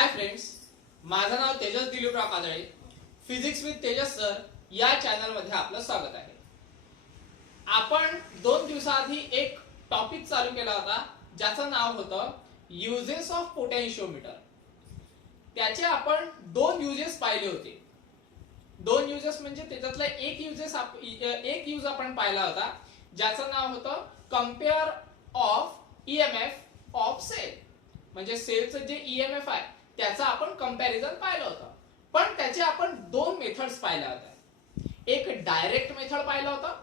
हाय friends, माझं नाव Tejas Dilipraw Kajale. Physics with Tejas sir या चॅनल मध्ये आपलं स्वागत आहे. आपण 2 दिवसाआधी एक टॉपिक चालू केला होता ज्याचं नाव होतं युजेस ऑफ पोटेन्शिओमीटर. त्याचे आपण 2 युजेस पाहिले होते. 2 युजेस म्हणजे त्याच्यातला एक यूज आपण पाहिला होता ज्याचं नाव होतं compare of EMF of cell. म्हणजे सेलचं जे ईएमएफ आहे त्याचा आपण कंपॅरिझन पाहिलं होतं. पण त्याचे आपण 2 मेथड्स पाहिल्या होत्या. एक डायरेक्ट मेथड पाहिलं होतं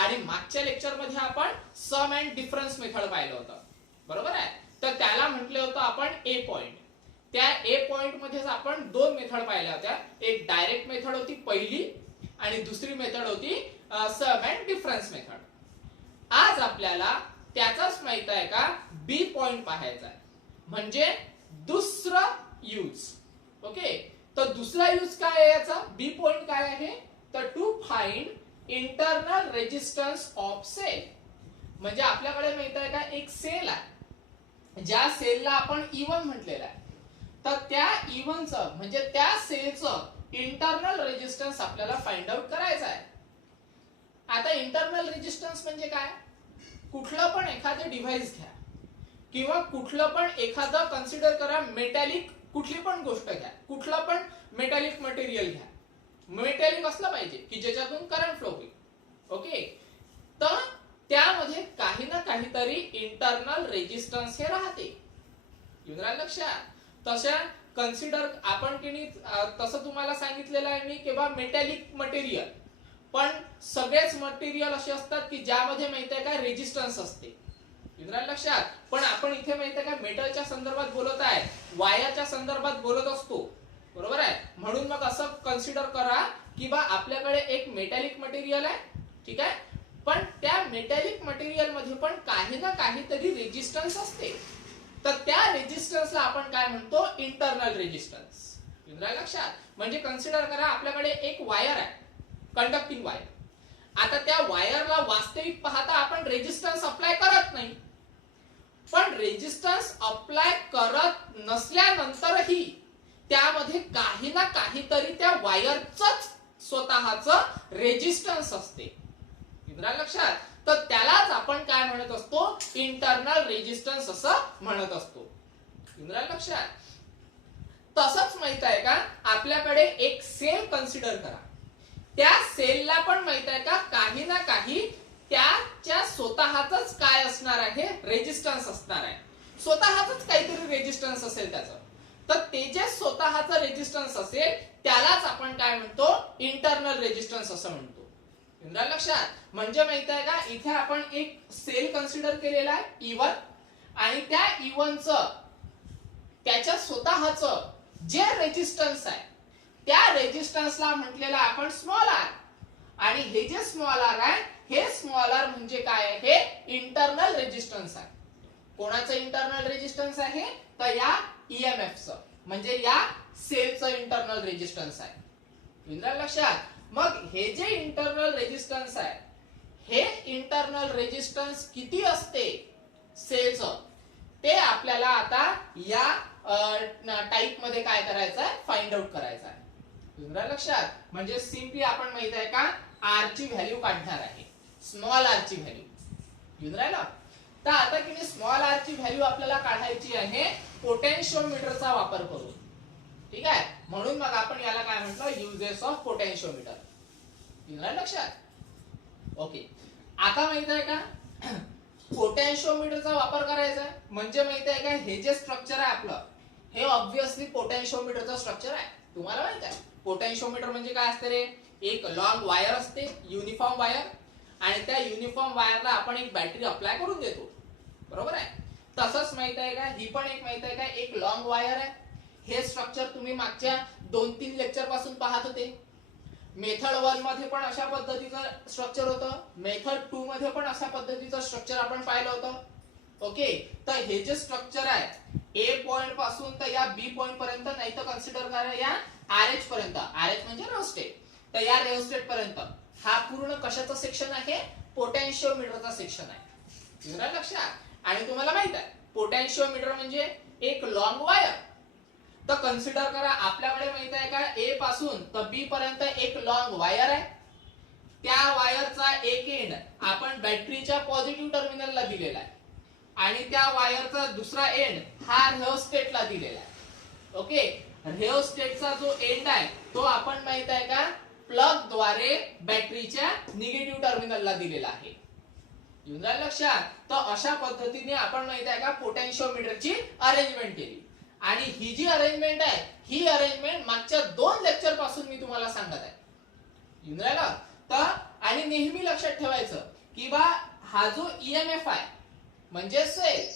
आणि मागच्या लेक्चर मध्ये आपण सम अँड डिफरन्स मेथड पाहिलं होतं. बरोबर आहे. तर त्याला म्हटलं होतं आपण ए पॉइंट. त्या ए पॉइंट मध्येच आपण 2 मेथड पाहिल्या होत्या. एक डायरेक्ट मेथड होती पहिली आणि दुसरी मेथड होती सम अँड डिफरन्स मेथड. आज आपल्याला त्याचाच माहित आहे का बी पॉइंट पाहायचा आहे, म्हणजे दुसरा यूज. ओके, तर दुसरा यूज काय आहे याचा, बी पॉइंट काय आहे, तर to find internal resistance of cell. म्हणजे आपल्याकडे माहित आहे का एक सेल आहे, ज्या सेलला आपण E1 म्हटलेलं आहे. तर त्या E1 चं म्हणजे त्या सेलचं इंटरनल रेजिस्टन्स आपल्याला फाइंड आउट करायचं आहे. आता इंटरनल रेजिस्टन्स म्हणजे काय, कुठलं पण एखादं डिव्हाइस घ्या किंवा कुठलं पण एखादं कन्सिडर करा, मेटॅलिक कुठली पण गोष्ट घ्या, कुठलं पण मेटॅलिक मटेरियल घ्या. मेटॅलिक असलं पाहिजे की ज्याच्यातून करंट फ्लो होईल. ओके, तर त्यामध्ये काही ना काहीतरी इंटरनल रेजिस्टन्स हे राहते. येऊन राहिलं लक्षात. तशा कन्सिडर आपण की तसं तुम्हाला सांगितलेलं आहे मी किंवा मेटॅलिक मटेरियल, पण सगळेच मटेरियल असे असतात की ज्यामध्ये माहिती आहे का रेजिस्टन्स असते. लक्षात. पण आपण इथे माहिती आहे का मेटलच्या संदर्भात बोलत आहे, वायरच्या संदर्भात बोलत असतो. बरोबर आहे. म्हणून मग असं कन्सिडर करा की बा आपल्याकडे एक मेटॅलिक मटेरियल आहे, ठीक आहे, पण त्या मेटॅलिक मटेरियल मध्ये पण काही ना काहीतरी रेजिस्टन्स असते. तर त्या रेजिस्टन्सला आपण काय म्हणतो, इंटरनल रेजिस्टन्स. लक्षात. म्हणजे कन्सिडर करा आपल्याकडे एक वायर आहे, कंडक्टिंग वायर. आता त्या वायरला वास्तविक पाहता आपण रेजिस्टन्स अप्लाय करत नाही, पण रेजिस्टन्स अप्लाय करत नसल्यानंतरही त्यामध्ये काही ना काहीतरी त्या वायरचंच स्वतःचं रेजिस्टन्स असते. लक्षात. तर त्यालाच आपण काय म्हणत असतो, इंटरनल रेजिस्टन्स असं म्हणत असतो. लक्षात. तसंच माहित आहे का आपल्याकडे एक सेल कन्सिडर करा. त्या सेलला पण माहित आहे का काही ना काही त्याच्या स्वतःच काय असणार आहे, रेजिस्टन्स असणार आहे. स्वतःच काहीतरी रेजिस्टन्स असेल त्याचं. तर ते जे स्वतःचं रेजिस्टन्स असेल त्यालाच आपण काय म्हणतो, इंटरनल रेजिस्टन्स असं म्हणतो. लक्षात. म्हणजे माहित आहे का इथे आपण एक सेल कन्सिडर केलेला आहे E1 आणि त्या E1 चं त्याच्या स्वतःचं जे रेजिस्टन्स आहे त्या रेजिस्टन्सला म्हटलेला आपण स्मॉल आर. आणि हे जे स्मॉल आर आहे हे स्मॉल आर म्हणजे काय आहे, इंटरनल रेजिस्टन्स आहे. कोणाचं इंटरनल रेजिस्टन्स आहे, तर या ईएमएफचं म्हणजे या सेलचं इंटरनल रेजिस्टन्स आहे. लक्षात. मग हे जे इंटरनल रेजिस्टन्स आहे हे इंटरनल रेजिस्टन्स किती असते सेलचं, ते आपल्याला आता या टाइप मध्ये काय करायचं आहे, फाइंड आउट करायचं आहे. लक्षात. म्हणजे सिंपली आपण माहित आहे का आर ची व्हॅल्यू काढणार आहे, स्मॉल आर ची व्हॅल्यू. येऊन राहिला. तर आता की स्मॉल आर ची व्हॅल्यू आपल्याला काढायची आहे पोटेन्शिओमीटरचा वापर करून. ठीक आहे. म्हणून मग आपण याला काय म्हटलं, युजेस ऑफ पोटेन्शिओमीटर. येऊन राहिलं लक्षात. ओके, आता माहित आहे का पोटेन्शिओमीटरचा वापर करायचा आहे. म्हणजे माहित आहे का हे जे स्ट्रक्चर आहे आपलं, हे ऑब्विसली पोटेन्शिओमीटरचं स्ट्रक्चर आहे. तुम्हाला माहित आहे पोटेन्शिओमीटर म्हणजे काय असते रे, एक लॉंग वायर असते, युनिफॉर्म वायर, आणि त्या युनिफॉर्म वायरला आपण एक बॅटरी अप्लाय करून देतो. बरोबर आहे. तसंच माहित आहे का ही पण एक माहित आहे का एक लॉंग वायर आहे. हे स्ट्रक्चर तुम्ही मागच्या 2-3 लेक्चर पासून पाहत होते. मेथड 1 मध्ये पण अशा पद्धतीचं स्ट्रक्चर होतं, मेथड 2 मध्ये पण अशा पद्धतीचं स्ट्रक्चर आपण पाहिलं होतं. ओके, तर हे जे स्ट्रक्चर आहे ए पॉइंट पासून तर या बी पॉइंट पर्यंत, नाही तर कन्सिडर करा या आरएच पर्यंत. आरएच म्हणजे रेओस्टेट. तर या रेओस्टेट पर्यंत हा पूर्ण कशाचा सेक्शन आहे, पोटेन्शिओमीटरचा सेक्शन आहे. लक्षात. आणि तुम्हाला माहित आहे पोटेन्शिओमीटर म्हणजे एक लॉंग वायर. तर कन्सिडर करा आपल्याकडे माहित आहे का ए पासून तर बी पर्यंत एक लॉंग वायर आहे. त्या वायरचा एक एंड आपण बॅटरीच्या पॉझिटिव्ह टर्मिनलला दिलेला आहे आणि त्या वायरचा दुसरा एंड हा रिओस्टेटला दिलेला आहे. ओके, रिओस्टेटचा जो एंड आहे तो आपण माहित आहे का प्लग द्वारे बॅटरीच्या निगेटिव्ह टर्मिनलला दिलेला आहे. येऊन राहिलं लक्षात. तर अशा पद्धतीने आपण माहित आहे का पोटेन्शिओमीटरची अरेंजमेंट केली आणि ही जी अरेंजमेंट आहे ही अरेंजमेंट मागच्या 2 लेक्चर पासून मी तुम्हाला सांगत आहे. येऊन राहिलं. तर आणि नेहमी लक्षात ठेवायचं की बा हा जो ईएमएफ आहे म्हणजे सेल,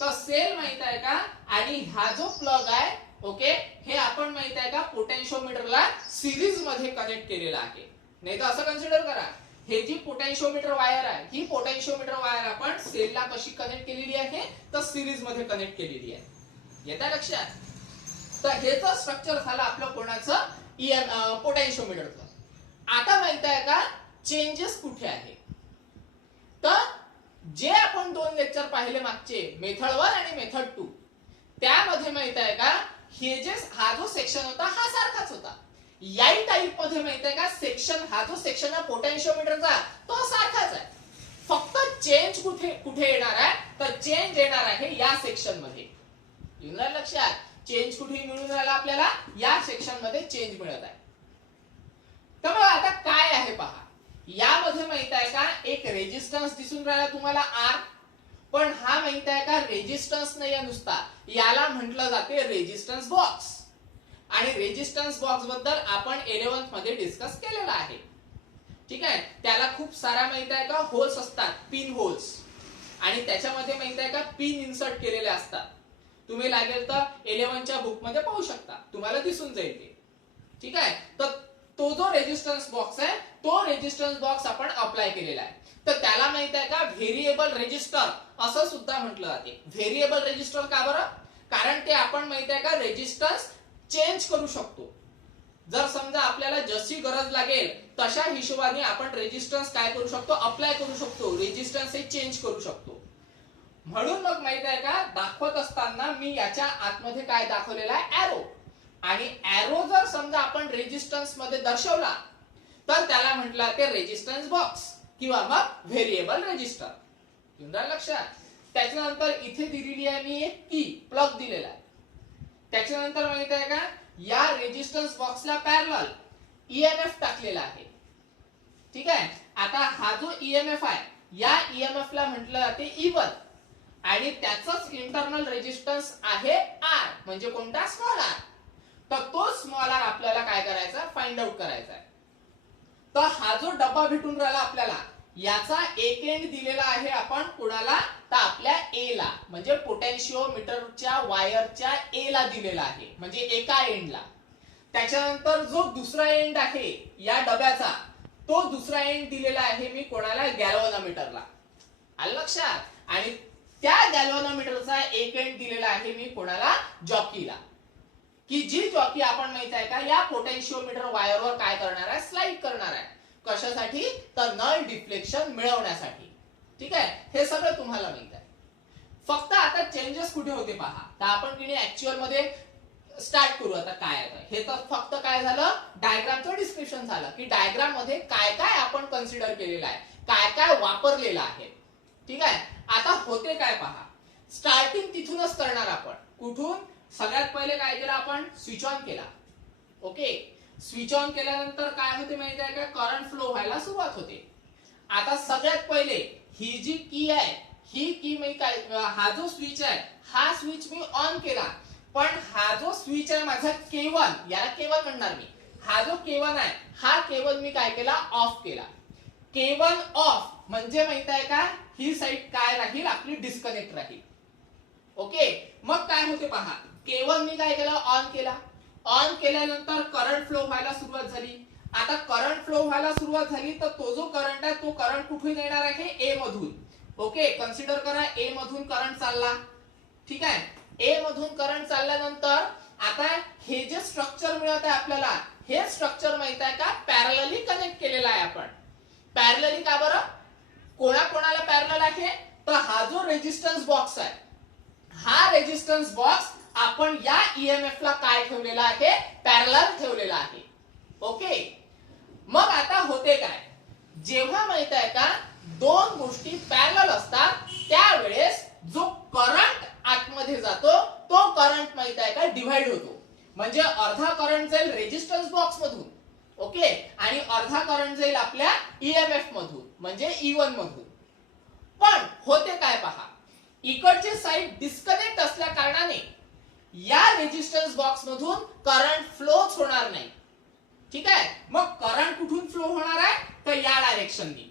तर सेल माहित आहे का आणि हा जो प्लग आहे ओके हे आपण माहित आहे का पोटेन्शिओमीटरला सिरीज मध्ये कनेक्ट केलेला आहे. नाही तर असं कन्सिडर करा हे जी पोटेन्शिओमीटर वायर आहे ही पोटेन्शिओमीटर वायर आपण सेलला कशी कनेक्ट केलेली आहे तर सिरीज मध्ये कनेक्ट केलेली आहे. येतं लक्षात. तर हेच स्ट्रक्चर झालं आपलं कोणाचं पोटेन्शिओमीटरचं. आता माहित आहे का चेंजेस कुठे आहे. तर जे आपण 2 लेक्चर पाहिले मागचे मेथड 1 आणि मेथड 2 त्यामध्ये माहित आहे का हे जे हा जो सेक्शन होता हा सारखाच होता. याही टाइप मध्ये माहित आहे का सेक्शन हा जो सेक्शन आहे पोटेन्शिओमीटरचा तो सारखाच आहे. फक्त चेंज कुठे येणार आहे तर चेंज येणार आहे या सेक्शन मध्ये. येऊन राहिलं लक्षात. चेंज कुठे मिळून राहिला आपल्याला या सेक्शन मध्ये चेंज मिळत आहे. तर मग आता काय आहे पहा. यामध्ये माहित आहे का एक रेजिस्टन्स दिसून राहिला तुम्हाला आर, पण हा माहित आहे का रेजिस्टन्स नाही नुसता, याला म्हटलं जाते रेजिस्टन्स बॉक्स. आणि रेजिस्टन्स बॉक्स बद्दल आपण 11th मध्ये डिस्कस केलेला आहे. ठीक आहे. त्याला खूप सारा माहित आहे का होल्स असतात, पिन होल्स, आणि त्याच्यामध्ये माहित आहे का पिन इन्सर्ट केलेले असतात. तुम्ही लागेल तर 11th बुक मध्ये पाहू शकता, तुम्हाला दिसून जाईल ते. ठीक आहे. तर तो जो रेजिस्टन्स बॉक्स आहे तो रेजिस्टन्स बॉक्स आपण अप्लाय केलेला आहे. तर त्याला माहित आहे का व्हेरिएबल रेजिस्टर असं सुद्धा म्हटलं जाते. व्हेरिएबल रेजिस्टर का बरं? कारण ते आपण माहित आहे का रेजिस्टन्स चेंज करू शकतो. जर समजा आपल्याला जशी गरज लागेल तशा हिशोबाने आपण रेजिस्टन्स काय करू शकतो अप्लाय करू शकतो. रेजिस्टन्स हे चेंज करू शकतो. म्हणून मग माहित आहे का दाखवत असताना मी याच्या आतमध्ये काय दाखवलेला आहे एरो, आणि एरो जर समजा आपण रेजिस्टन्स मध्ये दर्शवला तर त्याला म्हटलं ते रेजिस्टन्स बॉक्स किंवा मग व्हेरिएबल रेजिस्टर. येऊन राहिलं लक्षात. त्याच्यानंतर इथे दिलेली आहे मी एक की प्लग दिलेला आहे. त्याच्यानंतर माहित आहे का या रेजिस्टन्स बॉक्सला पॅरलल ईएमएफ टाकलेला आहे. ठीक आहे. आता हा जो ईएमएफ आहे या ईएमएफ ला म्हटलं जाते E1 आणि त्याचंच इंटरनल रेजिस्टन्स आहे आर, म्हणजे कोणता स्मॉल आर. तर तो स्मॉल आर आपल्याला काय करायचा फाइंड आउट करायचा आहे. तर हा जो डब्बा भेटून राहिला आपल्याला याचा एक एंड दिलेला आहे आपण कुणाला तर आपल्या ए ला, म्हणजे पोटेन्शिओमीटरच्या वायरच्या ए ला दिलेला आहे, म्हणजे एका एंडला. त्याच्यानंतर जो दुसरा एंड आहे या डब्याचा तो दुसरा एंड दिलेला आहे मी कोणाला गॅल्व्हनोमीटरला. आलं लक्षात. आणि त्या गॅल्व्हनोमीटरचा एक एंड दिलेला आहे मी कोणाला जॉकीला, की जी जॉकी आपण माहित आहे का या पोटेन्शिओमीटर वायरवर काय करणार आहे स्लाइड करणार आहे. कशासाठी तर नल डिफ्लेक्शन मिळवण्यासाठी. ठीक आहे. हे सगळं तुम्हाला माहित आहे. फक्त आता चेंजेस कुठे होते पहा. तर आपण की ऍक्च्युअल मध्ये स्टार्ट करू आता काय आहे. हे तर फक्त काय झालं डायग्रामचं डिस्क्रिप्शन झालं की डायग्राम मध्ये काय काय आपण कन्सिडर केलेलं आहे, काय काय वापरलेलं आहे. ठीक आहे. आता होते काय पहा. स्टार्टिंग तिथूनच करणार आपण. कुठून? सगळ्यात पहिले काय केलं आपण स्विच ऑन केला. ओके. स्विच ऑन केल्यानंतर काय होते माहिती आहे का करंट फ्लो व्हायला सुरुवात होते. आता सगळ्यात पहिले ही जी की आहे ही की मी काय हा जो स्विच आहे हा स्विच मी ऑन केला, पण हा जो स्विच आहे माझा K1 याला K1 म्हणणार मी. हा जो K1 आहे हा K1 मी काय केला ऑफ केला. K1 ऑफ म्हणजे माहित आहे का ही साइड काय राहील आपली डिस्कनेक्ट राहील. ओके. मग काय होते पहा. K1 मी काय केलं ऑन केला. ऑन केल्यानंतर करंट फ्लो व्हायला सुरुवात झाली. आता करंट फ्लो व्हायला सुरुवात झाली तर तो जो करंट आहे तो करंट कुठून येणार आहे ए मधून. ओके. कन्सिडर करा ए मधून करंट चालला. ठीक आहे. ए मधून करंट चालल्यानंतर आता हे जे स्ट्रक्चर मिळत आहे आपल्याला हे स्ट्रक्चर माहित आहे का पॅरलली कनेक्ट केलेलं आहे आपण. पॅरलली का बरं? कोणाला पॅरलल आहे तर हा जो रेजिस्टन्स बॉक्स आहे हा रेजिस्टन्स बॉक्स आपण या ईएमएफ ला काय ठेवलेलं आहे, पॅरलल ठेवलेला आहे. ओके, मग आता होते काय, जेव्हा माहित आहे का दोन गोष्टी पॅरलल असतात त्यावेळेस जो करंट आतमध्ये जातो तो करंट माहित आहे का डिव्हाइड होतो. म्हणजे अर्धा करंट जाईल रेजिस्टन्स बॉक्स मधून, ओके, आणि अर्धा करंट जाईल आपल्या ईएमएफ मधून म्हणजे E1 मधून. पण होते काय पहा, इकडची साइड डिस्कनेक्ट असल्या कारणाने या रेजिस्टन्स बॉक्स मधून करंट फ्लोच होणार नाही. ठीक आहे, मग करंट कुठून फ्लो होणार आहे, तर या डायरेक्शननी.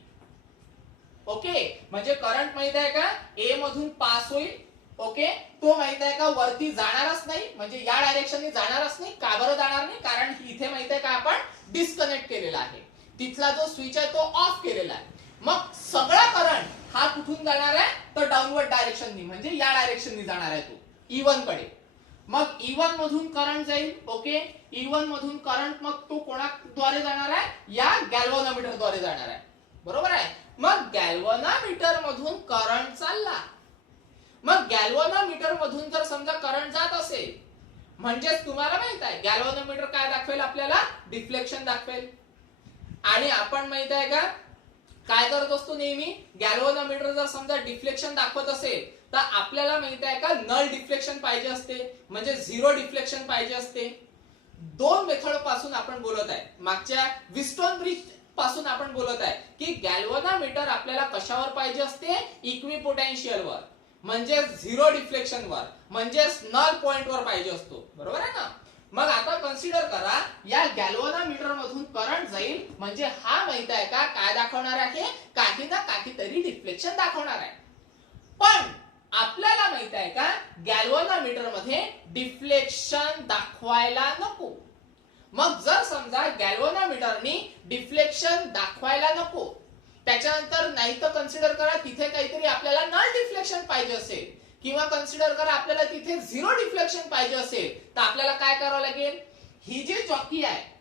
ओके, म्हणजे करंट माहित आहे का ए मधून पास होईल. ओके, तो माहित आहे का वरती जाणारच नाही, म्हणजे या डायरेक्शनने जाणारच नाही. का बरं जाणार नाही, कारण इथे माहित आहे का आपण डिस्कनेक्ट केलेला आहे, तिथला जो स्विच आहे तो ऑफ केलेला आहे. मग सगळा करंट हा कुठून जाणार आहे, तर डाऊनवर्ड डायरेक्शननी, म्हणजे या डायरेक्शननी जाणार आहे तो E1 कडे. मग E1 मधून करंट जाईल. ओके, E1 मधून करंट मग तो कोणाद्वारे जाणार आहे, या गॅल्व्हनोमीटर द्वारे जाणार आहे. बरोबर आहे. मग गॅल्व्हनोमीटर मधून करंट चालला. मग गॅल्व्हनोमीटर मधून जर समजा करंट जात असेल, म्हणजेच तुम्हाला माहित आहे गॅल्व्हनोमीटर काय दाखवेल, आपल्याला डिफ्लेक्शन दाखवेल. आणि आपण माहित आहे का काय करत असतो नेहमी, गॅल्व्हनोमीटर जर समजा डिफ्लेक्शन दाखवत असेल तर आपल्याला माहित आहे का नल डिफ्लेक्शन पाहिजे असते, म्हणजे झिरो डिफ्लेक्शन पाहिजे असते. दोन मेथड पासून आपण बोलत आहे, मागच्या विस्टोन ब्रिज पासून आपण बोलत आहे की गॅल्व्हनोमीटर आपल्याला कशावर पाहिजे असते, इक्विपोटेन्शियल वर, म्हणजे झिरो डिफ्लेक्शन वर, म्हणजे नल पॉइंट वर पाहिजे असतो. बरोबर आहे ना. मग आता कन्सिडर करा या गॅल्व्हनोमीटर मधून करंट जाईल, म्हणजे हा माहित आहे का काय दाखवणार आहे, काही ना काहीतरी डिफ्लेक्शन दाखवणार आहे. पण आपल्याला माहित आहे का गॅल्व्हनोमीटर मध्ये डिफ्लेक्शन दाखवायला नको. मग जर समजा गॅल्व्हनोमीटरनी डिफ्लेक्शन दाखवायला नको, त्याच्यानंतर नाही तर कन्सिडर करा तिथे काहीतरी आपल्याला नल डिफ्लेक्शन पाहिजे असेल, किंवा कन्सिडर करा आपल्याला तिथे झिरो डिफ्लेक्शन पाहिजे असेल, तर आपल्याला काय करावं लागेल, ही जी जॉकी आहे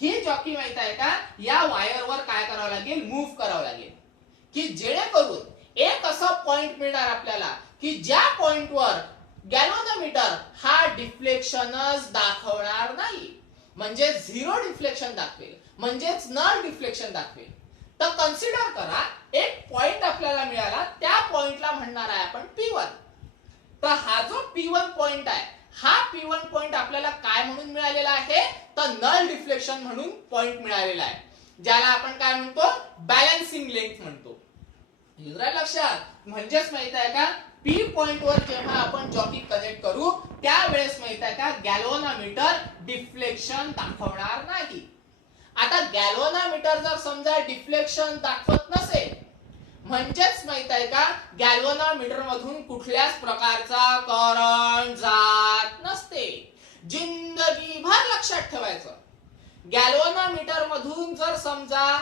ही जॉकी माहित आहे का या वायरवर काय करावं लागेल, मूव्ह करावं लागेल, की जेणेकरून एक असा पॉइंट मिळणार आपल्याला की ज्या पॉइंटवर गॅल्व्हनोमीटर हा डिफ्लेक्शनच दाखवणार नाही, म्हणजे झिरो डिफ्लेक्शन दाखवेल, म्हणजेच नल डिफ्लेक्शन दाखवेल. तर कन्सिडर करा एक पॉइंट आपल्याला मिळाला, त्या पॉइंटला म्हणणार आहे आपण P1. तर हा जो P1 पॉइंट आहे, हा P1 पॉइंट आपल्याला काय म्हणून मिळालेला आहे, तर नल डिफ्लेक्शन म्हणून पॉइंट मिळालेला आहे, ज्याला आपण काय म्हणतो, बॅलन्सिंग लेंथ म्हणतो. लक्षात, म्हणजेच माहित आहे का P पॉइंट वर जेव्हा आपण जॉकी कनेक्ट करू त्यावेळेस माहित आहे का गॅल्व्हनोमीटर डिफ्लेक्शन दाखवणार नाही. आता गॅल्व्हनोमीटर जर समजा डिफ्लेक्शन दाखवत नसेल, म्हणजेच माहित आहे का गॅल्व्हनोमीटर मधून कुठल्याच प्रकारचा करंट जात नसते. जिंदगीभर लक्षात ठेवायचं, गॅल्व्हनोमीटर मधून जर समजा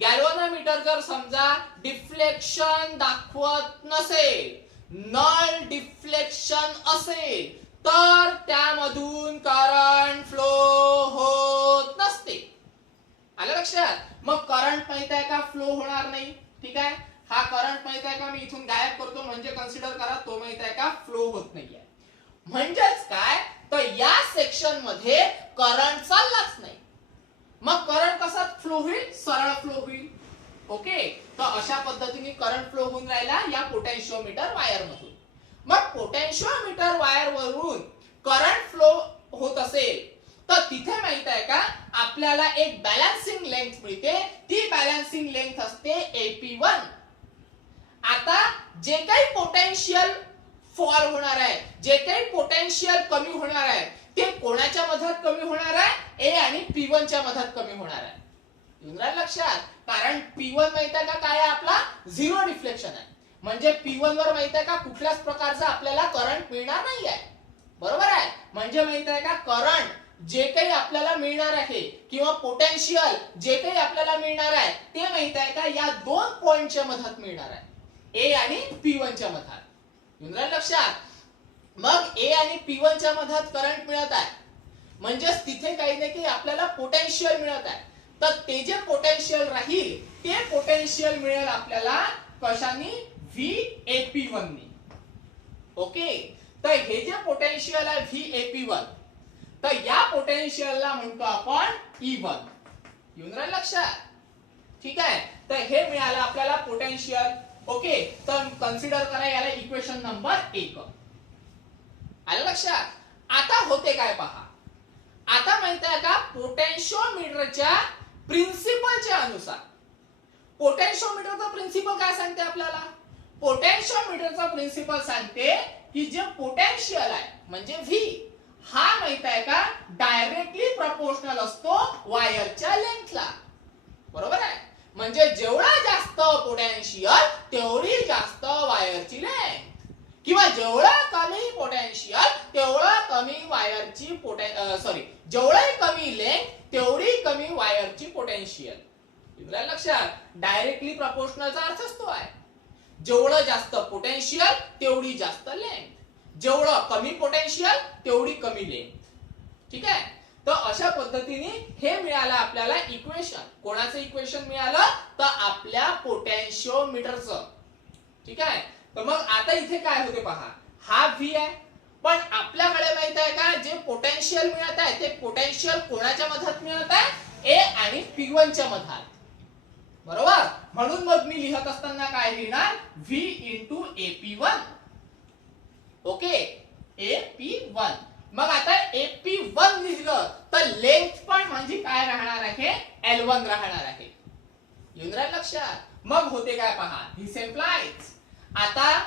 गॅल्व्हनोमीटर जर समजा डिफ्लेक्शन दाखवत नसेल, नल डिफ्लेक्शन असेल, तर त्यामधून करंट फ्लो होत नसते. आलं लक्षात. मग करंट माहित आहे का फ्लो होणार नाही. ठीक आहे, हा करंट माहित आहे का मी इथून गायब करतो, म्हणजे कन्सिडर करा तो माहित आहे का फ्लो होत नाहीये. म्हणजेच काय, तर या सेक्शन मध्ये करंट चाललाच नाही. मग करंट कसा फ्लो होईल, सरळ फ्लो होईल. ओके, तर अशा पद्धतीने करंट फ्लो होऊन राहिला या पोटेन्शिओमीटर वायर मधून. मग पोटेन्शिओमीटर वायर वरून करंट फ्लो होत असेल तर तिथे माहित आहे का आपल्याला एक बॅलन्सिंग लेंथ मिळते, ती बॅलन्सिंग लेंथ असते AP1. आता जे काही पोटेन्शियल फॉल होणार आहे, जे काही पोटेन्शियल कमी होणार आहे, ते कोणाच्या मधात कमी होणार आहे, A आणि P1 च्या मधात कमी होणार आहे. लक्षात, कारण P1 माहित आहे का काय आहे, आपला झिरो डिफ्लेक्शन आहे, म्हणजे P1 वर माहित आहे का कुठल्याच प्रकारचा आपल्याला करंट मिळणार नाही आहे. बरोबर आहे. म्हणजे माहित आहे का करंट जे काही आपल्याला मिळणार आहे किंवा पोटेन्शियल जे काही आपल्याला मिळणार आहे ते माहित आहे का या दोन पॉइंटच्या मधात मिळणार आहे, A आणि P1 च्या मधात. लक्षात. मग A आणि P1 च्या मधात करंट मिळत आहे, म्हणजेच तिथे काही ना काही आपल्याला पोटेन्शियल मिळत आहे. तर ते जे पोटेन्शियल राहील ते पोटेन्शियल मिळेल आपल्याला कशानी, VAP1 नी. ओके, तर हे जे पोटेन्शियल आहे VAP1, तर या पोटेन्शियलला म्हणतो आपण E1. येऊन राहिलं लक्षात? ठीक आहे, तर हे मिळालं आपल्याला पोटेन्शियल. ओके, तर कन्सिडर करा याला इक्वेशन नंबर 1. आलं लक्षात? आता होते काय पहा. आता माहित आहे का, पोटेन्शियोमीटरच्या प्रिन्सिपलच्या अनुसार, पोटेन्शियोमीटरचा प्रिन्सिपल काय सांगते आपल्याला? पोटेन्शियोमीटरचा प्रिन्सिपल सांगते की जे पोटेन्शियल आहे म्हणजे V हा माहित आहे का डायरेक्टली प्रपोर्शनल असतो वायरच्या लेंथला. बरोबर आहे? म्हणजे जेवढा जास्त पोटेन्शियल तेवढी जास्त वायरची लेंथ, किंवा जेवढा कमी पोटेन्शियल तेवढा कमी वायरची जेवढी कमी लेंथ तेवढी कमी वायरची पोटेन्शियल. लक्षात? डायरेक्टली प्रपोर्शनलचा अर्थच तो आहे. जेवढं जास्त पोटेन्शियल तेवढी जास्त लेंथ, जेवढं कमी पोटेन्शियल तेवढी कमी लेंथ. ठीक आहे, तर अशा पद्धतीने हे मिळालं आपल्याला इक्वेशन. कोणाचं इक्वेशन मिळालं? तर आपल्या पोटेन्शियोमीटरचं. ठीक आहे, तर मग आता इथे काय होते पहा, हा V आहे, पण आपल्याकडे माहित आहे का जे पोटेन्शियल मिळत आहे ते पोटेन्शियल कोणाच्या मधात मिळत आहे? A आणि P1 च्या मधात. बरोबर? म्हणून मग मी लिहत असताना काय लिहिणार? V into AP1. Okay, AP1. मग आता AP1 लिहिलं तर लेंथ पण म्हणजे काय राहणार आहे? L1 राहणार आहे. येऊन राहिलं लक्षात? मग होते काय पहा, दिस इम्प्लाइज. आता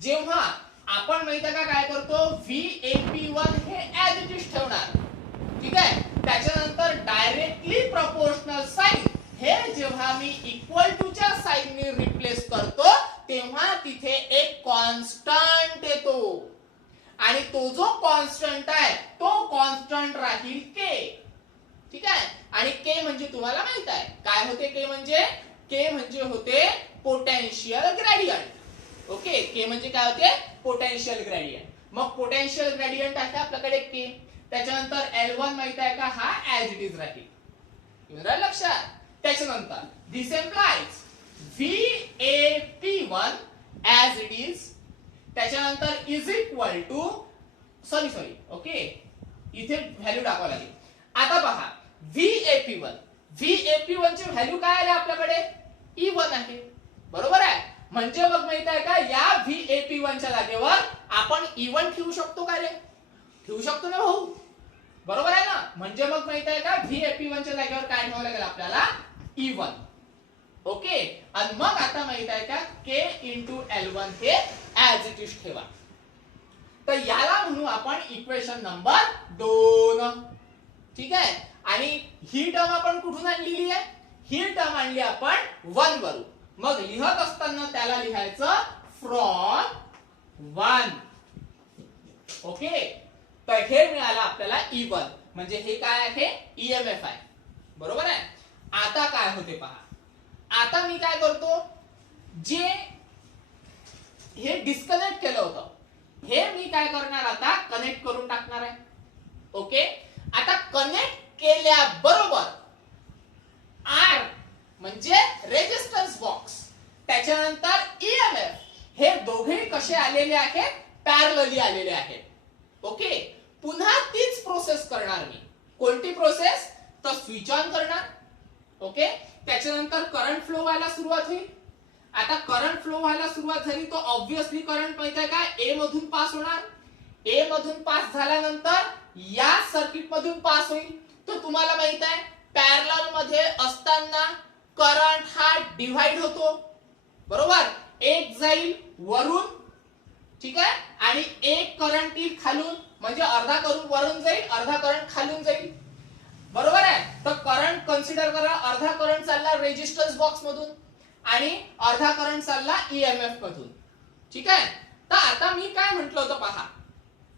जेव्हा आपण माहित आहे का काय करतो, VAP1 हे ऍज इट इज ठेवणार. ठीक आहे, त्याच्यानंतर डायरेक्टली प्रपोर्शनल साइन हे जेव्हा मी इक्वल टू च्या साइनने रिप्लेस करतो तेव्हा तिथे एक कॉन्स्टंट येतो, आणि तो जो कॉन्स्टंट आहे तो कॉन्स्टंट राहील K. ठीक आहे, आणि K म्हणजे तुम्हाला माहित आहे काय होते? K म्हणजे होते पोटेन्शियल ग्रेडियंट. ओके, K म्हणजे काय होते? Potential gradient. मग पोटेन्शियल ग्रेडियंट आहे आपल्याकडे K, त्याच्यानंतर L1 माहित आहे का हा ऍज इट इज राहील. येऊन राहिलं लक्षात? त्याच्यानंतर this implies VAP1 as it is, त्याच्यानंतर इज इक्वल टू ओके, इथे व्हॅल्यू टाकावं लागेल. आता पहा VAP1 ची व्हॅल्यू काय आली आपल्याकडे? E1 आहे. बरोबर आहे? म्हणजे मग माहित आहे का या VAP1 च्या जागेवर आपण E1 ठेवू शकतो का रे? ठेवू शकतो ना भाऊ? बरोबर आहे ना? म्हणजे मग माहित आहे का VAP1 च्या जागेवर काय ठेवावं लागेल आपल्याला? E1. ओके, आणि मग आता माहित आहे का K इंटू L1 हे ऍज इट इज ठेवा. तर याला म्हणू आपण इक्वेशन नंबर 2. ठीक आहे, आणि ही टर्म आपण कुठून आणलेली आहे? ही टर्म आणली आपण 1 वरून. मग लिहत असताना त्याला लिहायचं फ्रॉम 1. ओके, तर हे मिळालं आपल्याला E1, म्हणजे हे काय आहे? EMF आहे. बरोबर आहे? आता काय होते पहा, आता मी काय करतो, जे हे डिस्कनेक्ट केलं होतं हे मी काय करणार, आता कनेक्ट करून टाकणार आहे. ओके, आता कनेक्ट केल्याबरोबर R म्हणजे रेजिस्टन्स बॉक्स, त्याच्यानंतर EMF हे दोघे कसे आलेले आहेत? पॅरलली आलेले आहेत. ओके, पुन्हा तीच प्रोसेस करणार मी. कोणती प्रोसेस? तर स्विच ऑन करणार. ओके, त्याच्यानंतर करंट फ्लो व्हायला सुरुवात होईल. आता करंट फ्लो व्हायला सुरुवात झाली तो ऑब्वियसली करंट माहित आहे का A मधून पास होणार. A मधून पास झाल्यानंतर या सर्किट मधून पास होईल. तर तुम्हाला माहित आहे पॅरलल मध्ये असताना करंट हा डिव्हाइड होतो. बरोबर? एक जाईल वरून, ठीक आहे, आणि एक करंट येईल खालून, म्हणजे अर्धा करंट वरून जाईल, अर्धा करंट खालून जाईल. बरोबर आहे? तर करंट कन्सिडर करा, अर्धा करंट चालला रेजिस्टन्स बॉक्स मधून आणि अर्धा करंट चालला EMF मधून. ठीक आहे, तर आता मी काय म्हटलं होतं पहा,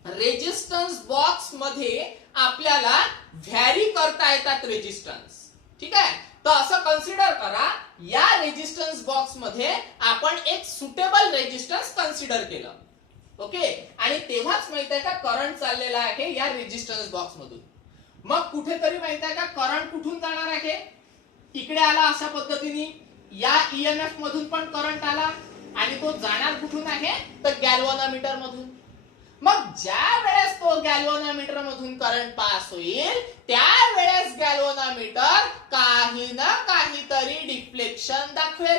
रेजिस्टन्स बॉक्स मध्ये आपल्याला व्हॅरी करता येतात रेजिस्टन्स. ठीक आहे, तर असं कन्सिडर करा या रेजिस्टन्स बॉक्स मध्ये आपण एक सुटेबल रेजिस्टन्स कन्सिडर केलं. ओके, आणि तेव्हाच माहित आहे का करंट चाललेला आहे या रेजिस्टन्स बॉक्स मधून. मग कुठेतरी माहित आहे का करंट कुठून जाणार आहे? इकडे आला अशा पद्धतीने, या EMF मधून पण करंट आला, आणि तो जाणार कुठून आहे? तर गॅल्व्हनोमीटर मधून. मग मग ज्या वेळेस तो गॅल्व्हनोमीटर मधून करंट पास होईल त्यावेळेस गॅल्व्हनोमीटर काही ना काहीतरी डिफ्लेक्शन दाखवेल.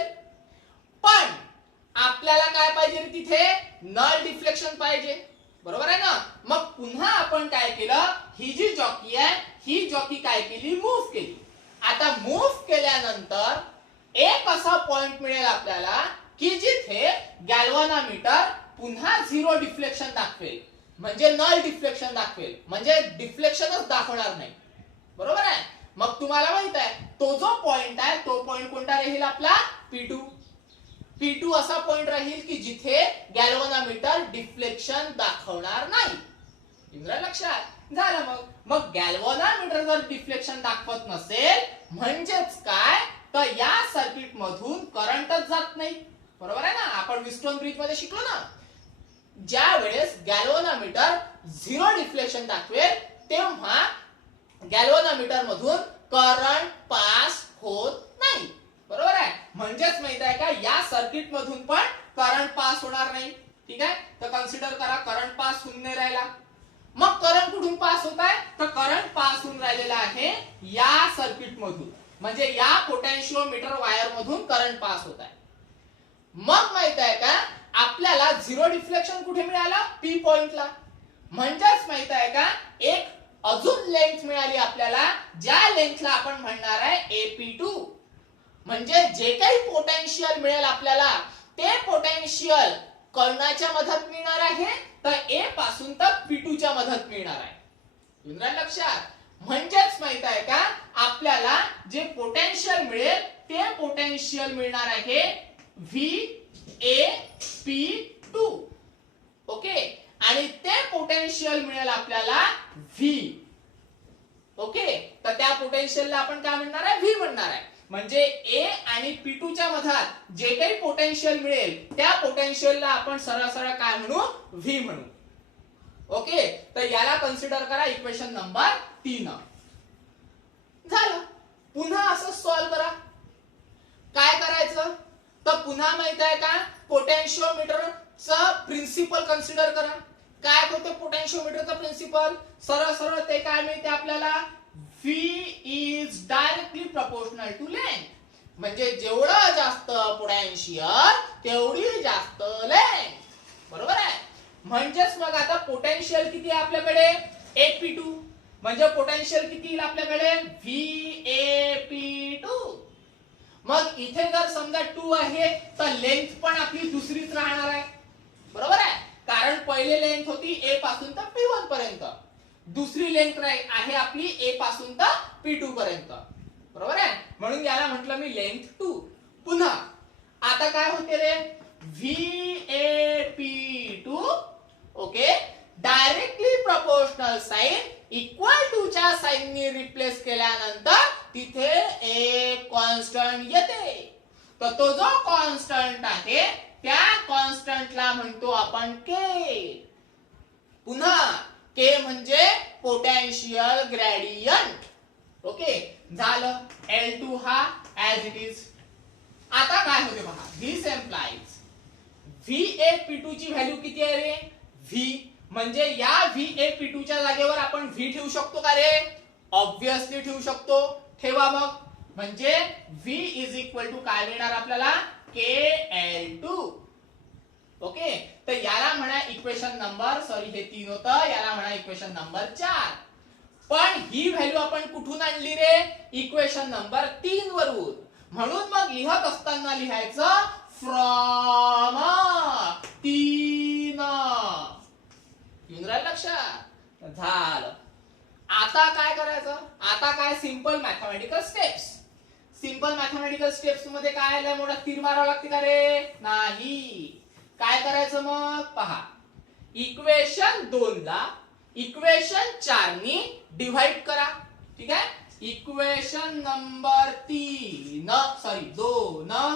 पण आपल्याला काय पाहिजे तिथे? नल डिफ्लेक्शन पाहिजे, बरोबर आहे ना. मग पुन्हा आपण काय केलं, ही जी जॉकी आहे ही जॉकी काय केली, मूव्ह केली. आता मूव्ह केल्यानंतर एक असा पॉइंट मिळेल आपल्याला की जिथे गॅल्व्हनोमीटर पुन्हा झिरो डिफ्लेक्शन दाखवेल, म्हणजे नल डिफ्लेक्शन दाखवेल, म्हणजे डिफ्लेक्शनच दाखवणार नाही, बरोबर आहे. मग तुम्हाला माहित आहे तो जो पॉइंट आहे तो पॉइंट कोणता राहील आपला? P2. P2 असा पॉइंट राहील की जिथे गॅल्व्हनोमीटर डिफ्लेक्शन दाखवणार नाही. इंद्र लक्षात झालं. मग गॅल्व्हनोमीटर जर डिफ्लेक्शन दाखवत नसेल म्हणजेच काय, तर या सर्किट मधून करंटच जात नाही, बरोबर आहे ना. आपण विस्टोन ब्रिज मध्ये शिकलो ना, ज्या वेळेस गॅल्व्हनोमीटर झिरो डिफ्लेक्शन दाखवेल तेव्हा गॅल्व्हनोमीटर मधून करंट पास होत नाही, बरोबर आहे. म्हणजेच माहित आहे का, या सर्किट मधून पण करंट पास होणार नाही. ठीक आहे, तर कन्सिडर करा करंट पास होऊन नाही राहिला. मग करंट कुठून पास होत आहे, तर करंट पास होऊन राहिलेला आहे या सर्किट मधून, म्हणजे या पोटॅन्शिओमीटर वायर मधून करंट पास होत आहे. मग माहित आहे का आपल्याला झिरो डिफ्लेक्शन कुठे मिळाला? P पॉइंटला. म्हणजेच माहित आहे का एक अजून लेंथ मिळाली आपल्याला, ज्या लेंथला आपण म्हणणार आहे AP2. म्हणजे जे काही पोटेन्शियल मिळेल आपल्याला ते पोटेन्शियल कोणाच्या मधात मिळणार आहे, तर A पासून तर P2 च्या मधात मिळणार आहे. इंद्रा लक्षात. म्हणजेच माहित आहे का आपल्याला जे पोटेन्शियल मिळेल ते पोटेन्शियल मिळणार आहे VAP2. ओके, आणि ते पोटेन्शियल मिळेल आपल्याला V. ओके, तर त्या पोटेन्शियलला आपण काय म्हणणार आहे? V म्हणणार आहे. म्हणजे A आणि P2 च्या मधात जे काही पोटेन्शियल मिळेल त्या पोटेन्शियलला आपण सरळ सरळ काय म्हणू? V म्हणू. ओके, तर याला कन्सिडर करा इक्वेशन नंबर 3. झालं. पुन्हा असं सॉल्व्ह करा. काय करायचं, तर पुन्हा माहित आहे का पोटेन्शिओमीटरचा प्रिन्सिपल कन्सिडर करा. काय होते पोटेन्शिओमीटरचा प्रिन्सिपल? सरळ सरळ ते काय मिळते आपल्याला? V is directly proportional to length. म्हणजे जेवढं जास्त पोटेन्शियल तेवढी जास्त लेंथ, बरोबर आहे. म्हणजेच मग आता पोटेन्शियल किती आहे आपल्याकडे? AP2. म्हणजे पोटेन्शियल किती येईल आपल्याकडे? VAP2. मग इथे जर समजा 2 आहे तर लेंथ पण आपली दुसरीच राहणार आहे, बरोबर आहे. कारण पहिले लेंथ होती A पासून तर P1 पर्यंत, दुसरी लेंथ आहे आपली A पासून तर P2 पर्यंत, बरोबर आहे. म्हणून याला म्हटलं मी लेंथ 2. पुन्हा आता काय होते रे? VAP2. Okay, directly proportional sign equal to च्या साइन नी रिप्लेस केल्यानंतर तिथे एक कॉन्स्टंट येते. तर तो जो कॉन्स्टंट आहे त्या कॉन्स्टंटला म्हणतो आपण K. पुन्हा K म्हणजे पोटेन्शियल ग्रेडियंट. ओके, झालं. L2 हा ऍज इट इज. आता काय होते पहा, दिस एम्प्लाइज VAP2 ची व्हॅल्यू किती आहे रे? V. म्हणजे या VAP2 च्या जागेवर आपण V ठेवू शकतो का रे? ऑब्वियसली ठेवू शकतो. ठेवा मग. म्हणजे V इज इक्वल टू काय मिळणार आपल्याला? KL2. ओके, तर याला म्हणा इक्वेशन नंबर, सॉरी हे 3 होतं, याला म्हणा इक्वेशन नंबर 4. पण ही व्हॅल्यू आपण कुठून आणली रे? इक्वेशन नंबर 3 वरून. म्हणून मग लिहत असताना लिहायचं फ्रॉम 3. येऊन राहिलं लक्षात? झालं. आता काय करायचं? आता काय simple mathematical steps. Simple mathematical steps मध्ये काय लय मोठा तीर मारावा लागते का रे? नाही. काय करायचं मग पहा, इक्वेशन 2 ला इक्वेशन 4 नी डिवाइड करा. ठीक आहे, इक्वेशन नंबर 2.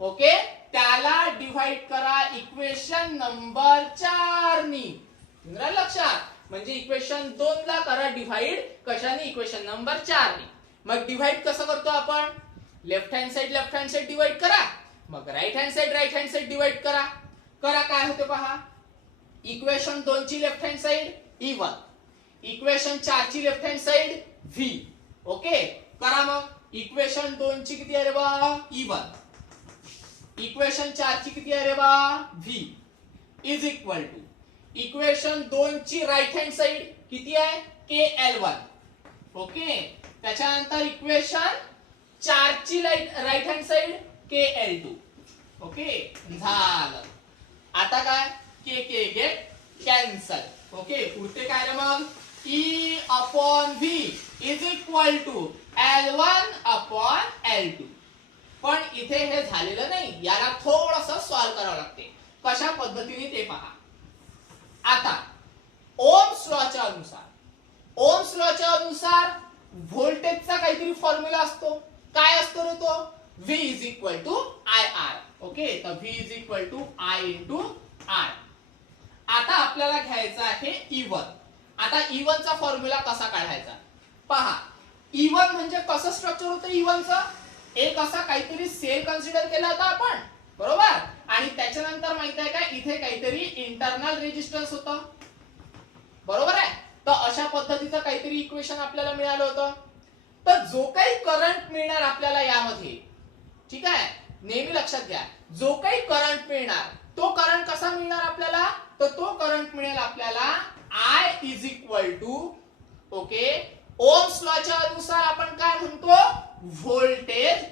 ओके, त्याला डिवाइड करा इक्वेशन नंबर 4 नी. लक्षात? म्हणजे इक्वेशन 2 ला करा डिवाइड कशाने? इक्वेशन नंबर 4 नी. मग डिवाइड कसं करतो आपण? लेफ्ट हँड साइड डिवाइड करा, मग राइट हँड साइड डिवाइड करा. काय होते पहा, इक्वेशन 2 ची left hand side E1, equation 4 ची left hand side V. Okay, करा मग. इक्वेशन 2 ची किती आहे रे बा E1, इक्वेशन 4 ची किती आहे रे बा V is equal to equation 2 ची राईट हँड साइड किती आहे KL1. ओके, त्याच्यानंतर इक्वेशन 4 ची right hand side KL2. Okay, झालं. आता काय के के गेट कॅन्सल. ओके, पुढचे काय रे मग E upon V is equal to L1 upon L2. पण इथे हे झालेलं नाही, याला थोडंसं सॉल्व्ह करावं लागते. कशा पद्धतीने ते पहा. आता ओम्स लॉच्या अनुसार, ओम्स लॉच्या अनुसार व्होल्टेजचा काहीतरी फॉर्म्युला असतो. काय असतो रे तो V is equal to IR. Okay, तर V is equal to I into R. आता आपल्याला घ्यायचा आहे E1. आता E1 चा फॉर्म्युला कसा काढायचा पहा. E1 म्हणजे कसं स्ट्रक्चर होतं E1 चं, एक असा काहीतरी सेल कन्सिडर केला होता आपण, बरोबर. आणि त्याच्यानंतर माहित आहे का इथे काहीतरी इंटरनल रेजिस्टन्स होतं, बरोबर आहे. तर अशा पद्धतीचं काहीतरी इक्वेशन आपल्याला मिळालं होतं. तर जो काही करंट मिळणार आपल्याला यामध्ये, ठीक आहे, नेहमी लक्षात घ्या, जो काही करंट मिळणार तो करंट कसा मिळणार आपल्याला, तर तो करंट मिळेल आपल्याला I is equal to, okay, ohms लॉच्या अनुसार आपण काय म्हणतो व्होल्टेज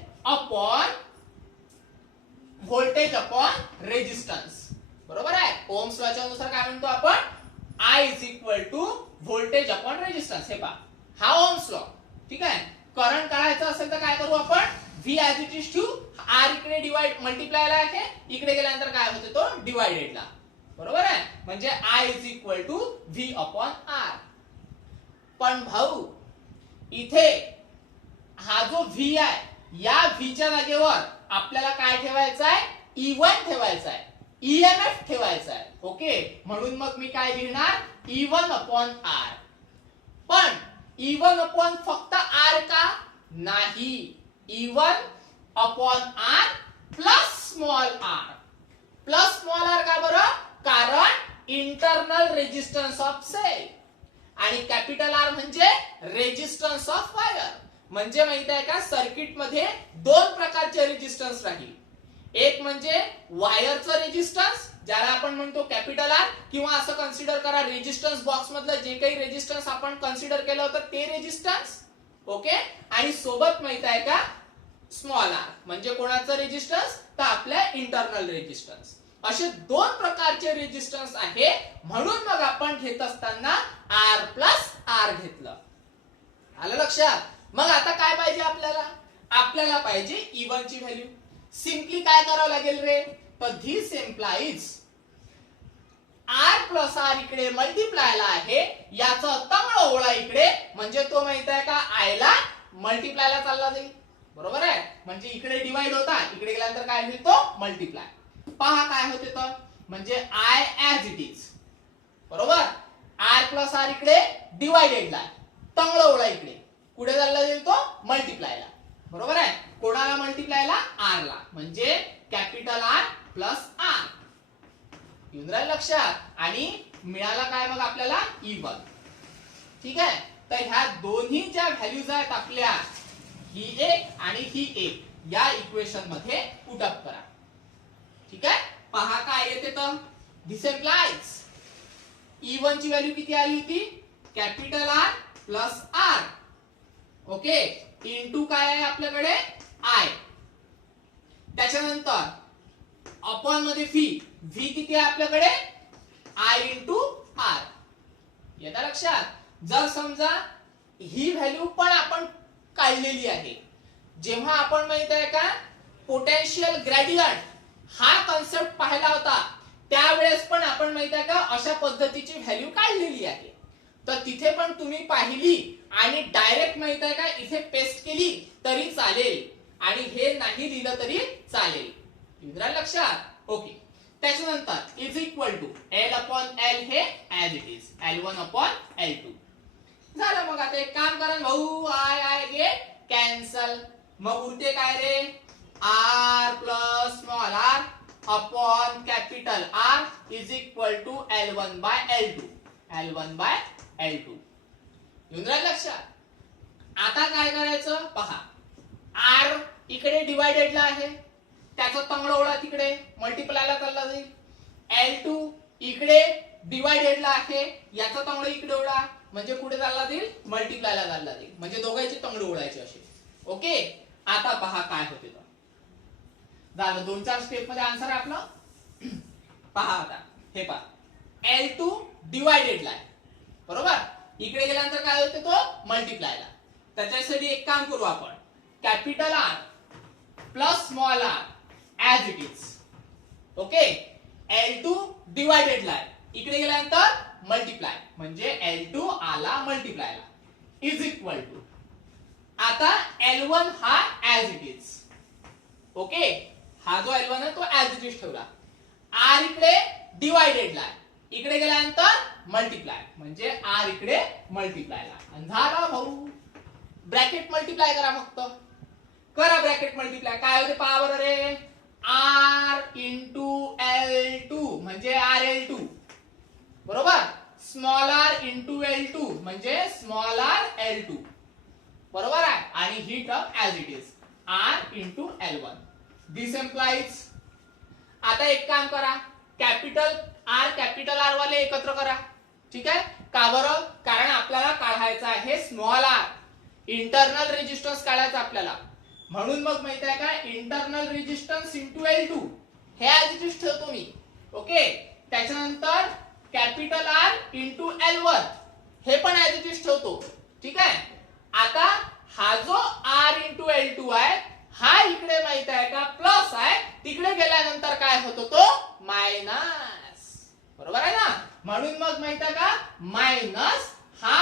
अपॉन रेजिस्टन्स, बरोबर आहे. ओम्स लॉच्या अनुसार काय म्हणतो आपण I is equal to voltage upon resistance. हे पहा, हा ओम्स लॉ, ठीक आहे. करंट काढायचा असेल तर काय करू आपण V as it is to R इकडे डिवाइड मल्टिप्लायला आहे, इकडे गेल्यानंतर काय होते तो डिवाइडेडला, बरोबर आहे. म्हणजे I is equal to V upon R. पण भाऊ इथे हा जो V आहे, या V च्या जागेवर आपल्याला काय ठेवायचं आहे E1 ठेवायचा आहे, EMF ठेवायचा आहे. ओके, म्हणून मग मी काय लिहिणार E1 अपॉन R. पण E1 अपॉन फक्त R का नाही, E1 upon R plus small r. Plus small r का बरं, कारण इंटरनल रेजिस्टन्स ऑफ सेल आणि कॅपिटल R म्हणजे रेजिस्टन्स ऑफ वायर. म्हणजे माहित आहे का सर्किट मध्ये दोन प्रकारचे रेजिस्टन्स राहील. एक म्हणजे वायरचं रेजिस्टन्स ज्याला आपण म्हणतो कॅपिटल R, किंवा असं कन्सिडर करा रेजिस्टन्स बॉक्स मधलं जे काही रेजिस्टन्स आपण कन्सिडर केलं होतं ते रेजिस्टन्स. ओके, आणि सोबत माहित आहे का स्मॉल r म्हणजे कोणाचं रेजिस्टन्स, तर आपल्या इंटरनल रेजिस्टन्स. असे दोन प्रकारचे रेजिस्टन्स आहे, म्हणून मग आपण घेत असताना R प्लस R घेतलं. आलं लक्षात. मग आता काय पाहिजे आपल्याला, आपल्याला पाहिजे E1 ची व्हॅल्यू. सिंपली काय करावं लागेल रे, तर this implies R plus R इकडे मल्टिप्लायला आहे, याचा तंगड ओळा इकडे, म्हणजे तो माहित आहे का I ला मल्टिप्लायला चालला जाईल, बरोबर आहे. म्हणजे इकडे डिवाइड होता, इकडे गेल्यानंतर काय होईल तो मल्टिप्लाय. पहा काय होते तर, म्हणजे I ऍज इट इज, बरोबर. R प्लस R इकडे डिवाइडेडला, तंगड ओळा इकडे कुठे चालला जाईल तो मल्टिप्लायला, बरोबर आहे. कोणाला मल्टिप्लायला R ला, म्हणजे कॅपिटल R प्लस R. येऊन राहील लक्षात. आणि मिळाला काय मग आपल्याला E1, ठीक आहे. तर ह्या दोन्ही ज्या व्हॅल्यूज आहेत आपल्या, ही एक आणि ही एक, या इक्वेशन मध्ये पुट अप करा, ठीक आहे. पहा काय येते तर, दिस इम्प्लाइज E1 ची व्हॅल्यू किती आली होती, capital R plus R, okay, into काय आहे आपल्याकडे I. त्याच्यानंतर अपॉन मध्ये V किती आहे आपल्याकडे I इंटू R. येता लक्षात. जर समजा ही व्हॅल्यू पण आपण काढलेली आहे, जेव्हा आपण माहित आहे का पोटेन्शियल ग्रेडियंट हा कन्सेप्ट पाहिला होता, त्यावेळेस पण आपण माहित आहे का अशा पद्धतीची व्हॅल्यू काढलेली आहे. तर तिथे पण तुम्ही पाहिली आणि डायरेक्ट माहित आहे का इथे पेस्ट केली तरी चालेल, आणि हे नाही लिहिलं तरी चालेल. युद्रा लक्षात. ओके, त्याच्यानंतर is equal to L upon L हे as it is L1 upon L2 झालं. मग आता एक काम करा भाऊ, I गेट कॅन्सल. मग उरते काय रे, R plus small r upon capital R is equal to L1 by L2. L1 by L2. येऊन राहिलं लक्षात. आता काय करायचं पहा. आर इकडे डिवायडेडला आहे, त्याचा तंगड ओढा तिकडे मल्टिप्लायला चालला जाईल. L2 इकडे डिवायडेडला आहे, याचा तंगड इकडे ओढा म्हणजे कुठे चालला जाईल, मल्टिप्लायला चालला जाईल. म्हणजे दोघांची तंगड ओढायची अशी. ओके. आता पहा काय होते तर. झालं 2-4 स्टेप मध्ये आन्सर आहे आपला. पहा आता हे पहा. L2 डिवायडेडला आहे बरोबर, इकडे गेल्यानंतर काय होते तो मल्टिप्लायला. त्याच्यासाठी एक काम करू आपण. Capital R plus small R as it is. Okay. L2 डिवायडेडला आहे, इकडे गेल्यानंतर मल्टिप्लाय म्हणजे L2 आला मल्टिप्लायला इज इक्वल टू. आता L1 हा ऍज इट इज. ओके. हा जो L1 आहे तो ऍज इट इज ठेवला. R इकडे डिवायडेडला आहे, इकडे गेल्यानंतर मल्टिप्लाय म्हणजे R इकडे मल्टिप्लायला. आणि झाला भाऊ. ब्रॅकेट मल्टिप्लाय करा फक्त. करा ब्रॅकेट मल्टिप्लाय. काय होते पहा बरं रे. R इंटू L2 म्हणजे RL2 बरोबर. स्मॉल r इंटू L2 म्हणजे स्मॉल r L2 बरोबर आहे. आणि ही term as it is R into L1. This implies. आता एक काम करा. कॅपिटल R वाले एकत्र करा. ठीक आहे. का बरं, कारण आपल्याला काढायचा आहे स्मॉल r. इंटरनल रेजिस्टन्स काढायचा आपल्याला. म्हणून मग माहिती आहे का, इंटरनल रेजिस्टन्स इंटू L2 हे ऍज इट इज ठेवतो मी. ओके. त्याच्यानंतर कॅपिटल R इंटू L1 हे पण ऍज इट इज ठेवतो. ठीक आहे. आता हा जो R इंटू L2 आहे हा इकडे माहित आहे का प्लस आहे, तिकडे गेल्यानंतर काय होतो तो मायनस. बरोबर आहे ना. म्हणून मग माहित आहे का मायनस हा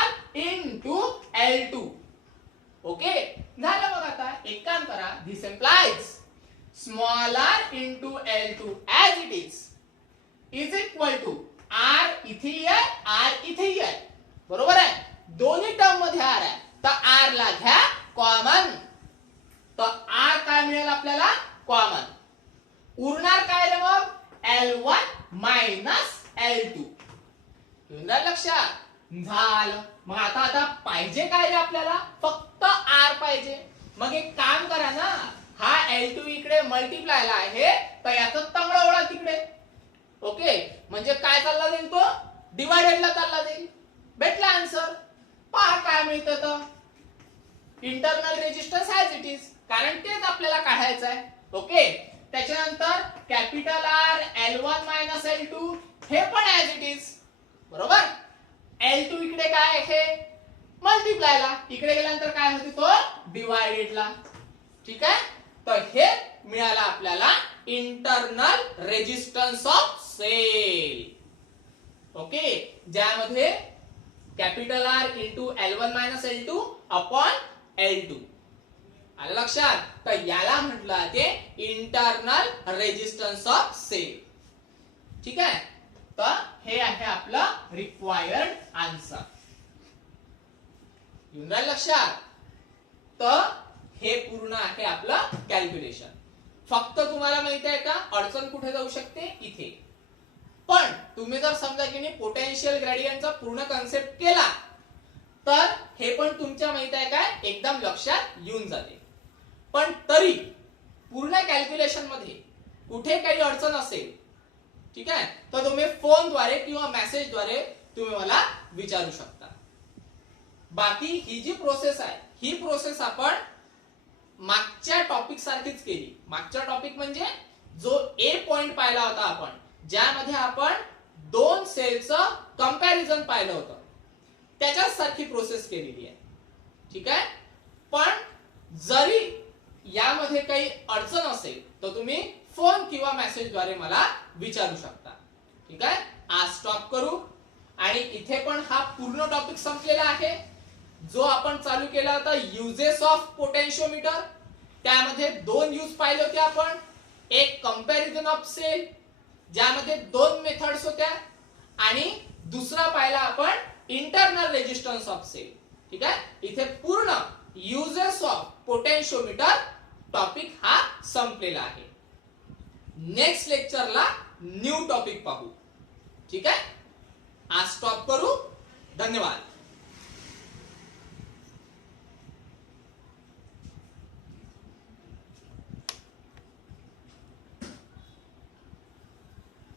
R इंटू L2. ओके. झालं. मग आता एक काम करा. This implies small r into L2 as it is equal to R इथे आहे, R इथे आहे. बरोबर आहे. दोन्ही टर्म मध्ये R आहे तर R ला घ्या कॉमन. तर R काय मिळेल आपल्याला कॉमन. उरणार काय रे मग L1 मायनस L2. येऊन राहिलं लक्षात. झालं. मग आता पाहिजे काय रे आपल्याला, फक्त R पाहिजे. मग एक काम करा ना, हा L2 इकडे मल्टिप्लायला आहे तर याचं तंगड ओढा तिकडे. ओके. म्हणजे काय चालला जाईल तो डिवायडेडला चालला जाईल. भेटला आन्सर. पहा काय मिळतं तर. Internal resistance as it is, कारण तेच आपल्याला काढायचं आहे. ओके. त्याच्यानंतर capital R L1 minus L2 हे पण ऍज इट इज बरोबर. L2 इकडे काय आहे मल्टिप्लायला, इकडे गेल्यानंतर काय होते तो डिवायडेडला. ठीक आहे. तर हे मिळालं आपल्याला internal resistance of cell. Okay. ज्यामध्ये capital R into L1 minus L2 upon L2. आलं लक्षात. तर याला म्हटलं ते इंटरनल रेजिस्टन्स ऑफ सेल. ठीक आहे. तर हे आहे आपलं रिक्वायर्ड आन्सर. येऊन राहिलं लक्षात. तर हे पूर्ण आहे आपलं कॅल्क्युलेशन. फक्त तुम्हाला माहिती आहे का अडचण कुठे जाऊ शकते, इथे. पण तुम्ही जर समजा की नाही पोटेन्शियल ग्रेडियंटचा पूर्ण कन्सेप्ट केला तर हे पण तुमच्या माहिती आहे काय एकदम लक्षात येऊन जाते. पण तरी पूर्ण कॅल्क्युलेशन मध्ये कुठे काही अडचण असेल, ठीक आहे, तर तुम्ही फोनद्वारे किंवा मेसेजद्वारे तुम्ही मला विचारू शकता. बाकी ही जी प्रोसेस आहे ही प्रोसेस आपण मागच्या टॉपिक सारखीच केली. मागच्या टॉपिक म्हणजे जो ए पॉइंट पाहिला होता आपण, ज्यामध्ये आपण दोन सेलचं कंपॅरिझन पाहिलं होतं, त्याच्याच सारखी प्रोसेस केलेली आहे. ठीक आहे. पण जरी यामध्ये काही अडचण असेल तर तुम्ही फोन किंवा मेसेजद्वारे मला विचारू शकता. ठीक आहे. आज स्टॉप करू आणि इथे पण हा पूर्ण टॉपिक संपलेला आहे. जो आपण चालू केला होता युजेस ऑफ पोटेन्शियोमीटर, त्यामध्ये दोन यूज पाहिले होते आपण. एक कंपॅरिझन ऑफ सेल, ज्यामध्ये दोन मेथड्स होत्या, आणि दुसरा पाहिला आपण इंटरनल रेजिस्टन्स ऑफ सेल. ठीक आहे. इथे पूर्ण युजेस ऑफ पोटेन्शियोमीटर टॉपिक हा संपलेला आहे. नेक्स्ट लेक्चरला न्यू टॉपिक पाहू. ठीक आहे, आज स्टॉप करू. धन्यवाद.